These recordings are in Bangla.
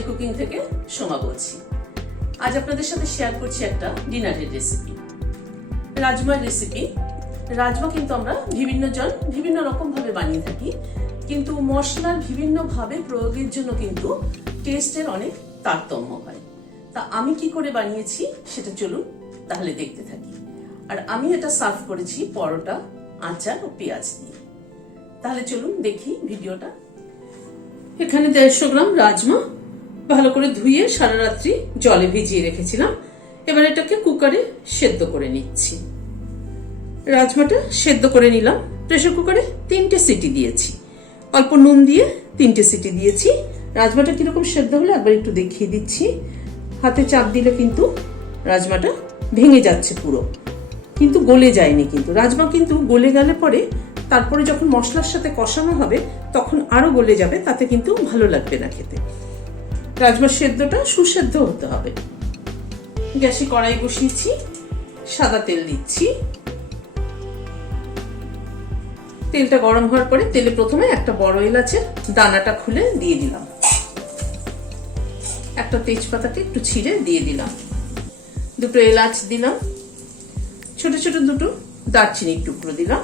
স্টাইল কুকিং থেকে সোমা বলছি। আজ আপনাদের সাথে শেয়ার করছি একটা ডিনারের রেসিপি, রাজমার রেসিপি। রাজমা কিন্তু আমরা বিভিন্ন রকম ভাবে বানিয়ে থাকি, কিন্তু মশলার বিভিন্ন ভাবে প্রয়োগের জন্য কিন্তু টেস্টের অনেক তারতম্য হয়। তা আমি কি করে বানিয়েছি সেটা চলুন তাহলে দেখতে থাকি। আর আমি এটা সার্ভ করেছি পরোটা, আচার ও পেঁয়াজ দিয়ে। তাহলে চলুন দেখি ভিডিওটা। এখানে 150 গ্রাম রাজমা ভালো করে ধুয়ে সারা রাত্রি জলে ভিজিয়ে রেখেছিলাম। এবার এটাকে কুকারে সেদ্ধ করে নিচ্ছি। রাজমাটা সেদ্ধ করে নিলাম। প্রেসার কুকারে 3টে সিটি দিয়েছি, অল্প নুন দিয়ে 3টে সিটি দিয়েছি। রাজমাটা কিরকম সেদ্ধ হলো একবার একটু দেখিয়ে দিচ্ছি। হাতে চাপ দিলে কিন্তু রাজমাটা ভেঙে যাচ্ছে পুরো, কিন্তু গলে যায়নি। কিন্তু রাজমা কিন্তু গলে গেলে পরে তারপরে যখন মশলার সাথে কষানো হবে তখন আরো গলে যাবে, তাতে কিন্তু ভালো লাগবে না খেতে। রাজমার সেদ্ধটা সুসেদ্ধ হতে হবে। গ্যাসে কড়াই বসিয়েছি, সাদা তেল দিচ্ছি। তেলটা গরম হওয়ার পরে তেলে প্রথমে একটা বড় এলাচের দানাটা খুলে দিয়ে দিলাম, একটা তেজপাতাকে একটু ছিঁড়ে দিয়ে দিলাম, 2টো এলাচ দিলাম, ছোট ছোট 2টো দারচিনির টুকরো দিলাম,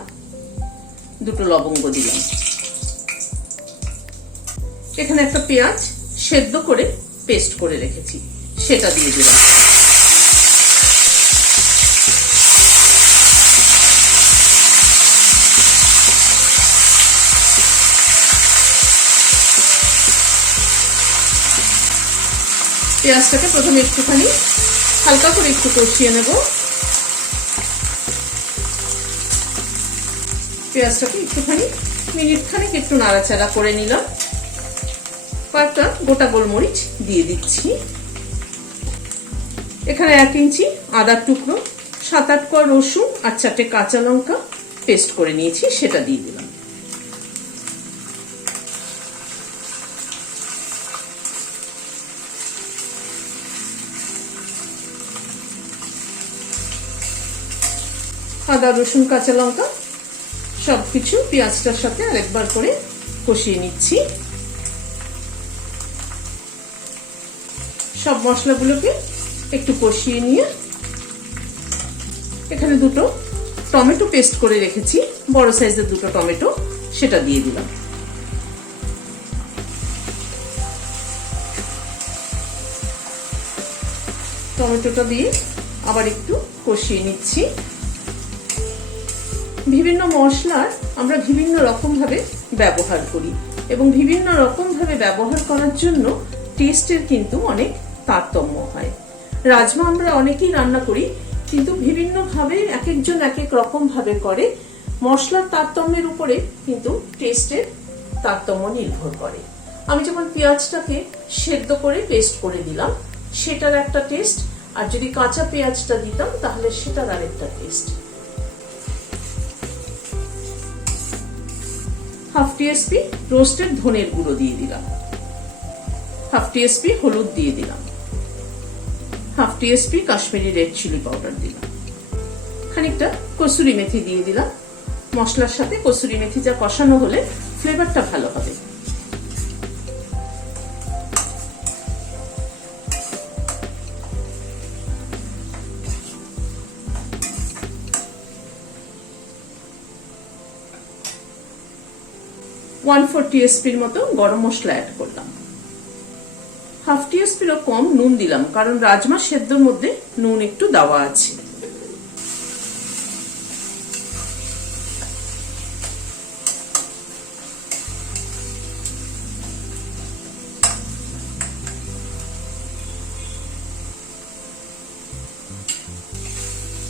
2টো লবঙ্গ দিলাম। এখানে একটা পেঁয়াজ সেদ্ধ করে পেস্ট করে রেখেছি, সেটা দিয়ে দিলাম। পেঁয়াজটাকে প্রথমে একটুখানি হালকা করে একটু কষিয়ে নেব। পেঁয়াজটাকে একটুখানি মিনিট খানেক একটু নাড়াচাড়া করে নিলাম। কয়েকটা গোটা গোলমরিচ দিয়ে দিচ্ছি। এখানে 1 ইঞ্চি আদার টুকরো, 7-8 কোয়া রসুন আর 4টে কাঁচা লঙ্কা পেস্ট করে নিয়েছি, সেটা দিয়ে দিলাম। আদা রসুন কাঁচা লঙ্কা সবকিছু পেঁয়াজটার সাথে আরেকবার করে কষিয়ে নিচ্ছি। সব মশলাগুলোকে একটু কষিয়ে নিয়ে এখানে 2টো টমেটো পেস্ট করে রেখেছি, বড় সাইজের 2টো টমেটো, সেটা দিয়ে দিলাম। টমেটোটা দিয়ে আবার একটু কষিয়ে নিচ্ছি। বিভিন্ন মশলার আমরা বিভিন্ন রকম ভাবে ব্যবহার করি, এবং বিভিন্ন রকম ভাবে ব্যবহার করার জন্য টেস্টের কিন্তু অনেক তারতম্য হয়। রাজমা আমরা অনেকেই রান্না করি, কিন্তু বিভিন্ন ভাবে এক একজন এক এক রকম ভাবে করে। মশলার তারতম্যের উপরে কিন্তু টেস্টের তারতম্য নির্ভর করে। আমি যেমন পেঁয়াজটাকে সেদ্ধ করে পেস্ট করে দিলাম, সেটার একটা টেস্ট, আর যদি কাঁচা পেঁয়াজটা দিতাম তাহলে সেটার আরেকটা টেস্ট। 1/2 টিস্পুন রোস্টেড ধনের গুঁড়ো দিয়ে দিলাম, 1/2 টিস্পুন হলুদ দিয়ে দিলাম, 1/2 teaspoon Kashmiri red chilli powder দিলাম, খানিকটা কসুরি মেথি দিয়ে দিলাম। মশলার সাথে কসুরি মেথি যা কষানো হলে ফ্লেভারটা ভালো হবে। ¼ টিস্পুন মতো গরম মশলা অ্যাড করলাম। 1/2 টিস্পুনও কম নুন দিলাম, কারণ রাজমা সেদ্ধর মধ্যে নুন একটু দেওয়া আছে।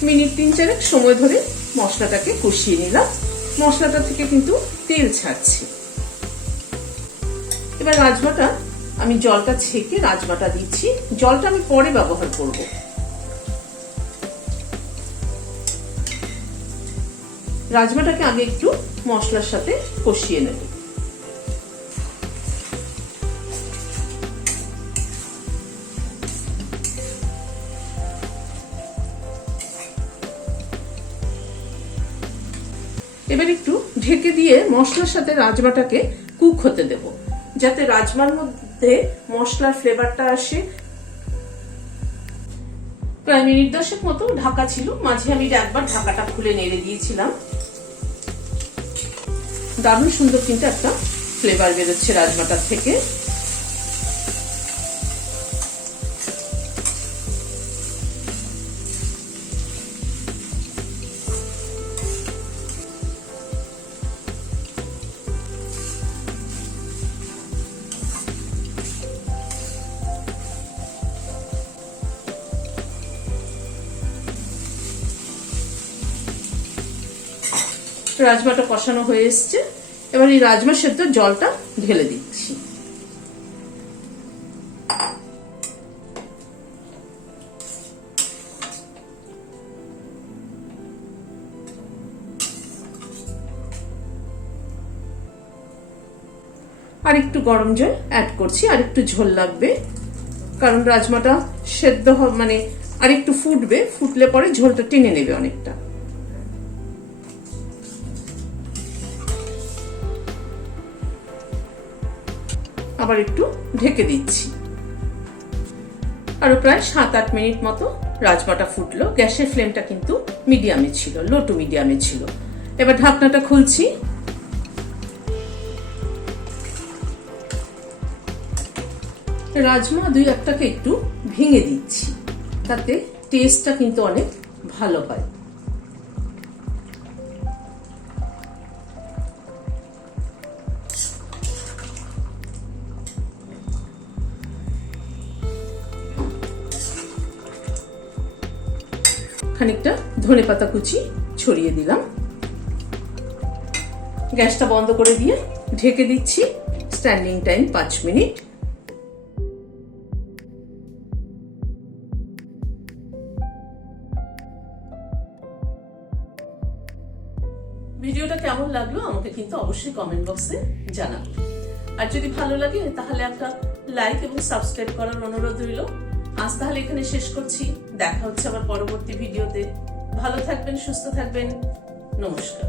মিনিট 3-4 সময় ধরে মশলাটাকে কষিয়ে নিলাম। মশলাটা থেকে কিন্তু তেল ছাড়ছে। এবার রাজমাটা আমি জলটা ছেঁকে রাজমাটা দিচ্ছি। জলটা আমি পরে ব্যবহার করব। রাজমাটাকে আগে একটু মশলার সাথে কষিয়ে নেব। এবার একটু ঢেকে দিয়ে মশলার সাথে রাজমাটাকে কুক হতে দেব, যাতে রাজমার মধ্যে তে মশলার ফ্লেভারটা আসে। প্রায় মিনিট 10 মতো ঢাকা ছিল, মাঝে আমি একবার ঢাকাটা খুলে নেড়ে দিয়েছিলাম। দারুণ সুন্দর কিন্তু একটা ফ্লেভার বেরোচ্ছে রাজমাটার থেকে। রাজমাটা কষানো হয়ে এসছে, এবার এই রাজমা সেদ্ধ জলটা ঢেলে দিচ্ছি। আর একটু গরম জল অ্যাড করছি, আর একটু ঝোল লাগবে, কারণ রাজমাটা সেদ্ধ মানে আর একটু ফুটবে, ফুটলে পরে ঝোলটা টেনে নেবে অনেকটা। আবার একটু ঢেকে দিচ্ছি। আরো প্রায় 7-8 মিনিট মতো রাজমাটা ফুটলো। গ্যাসের ফ্লেমটা কিন্তু মিডিয়ামে ছিল, লো টু মিডিয়ামে ছিল। এবার ঢাকনাটা খুলছি। রাজমা 2-1টাকে একটু ভেঙে দিচ্ছি, তাতে টেস্টটা কিন্তু অনেক ভালো হয়। খানিকটা ধনেপাতা কুচি ছড়িয়ে দিলাম। গ্যাসটা বন্ধ করে দিয়ে ঢেকে দিচ্ছি। Standing time 5 minute. ভিডিওটা কেমন লাগলো আমাকে কিন্তু অবশ্যই কমেন্ট বক্সে জানাবেন। আর যদি ভালো লাগে তাহলে একটা লাইক এবং সাবস্ক্রাইব করার অনুরোধ রইল। আজ তাহলে এখানে শেষ করছি, দেখা হচ্ছে আবার পরবর্তী ভিডিওতে। ভালো থাকবেন, সুস্থ থাকবেন, নমস্কার।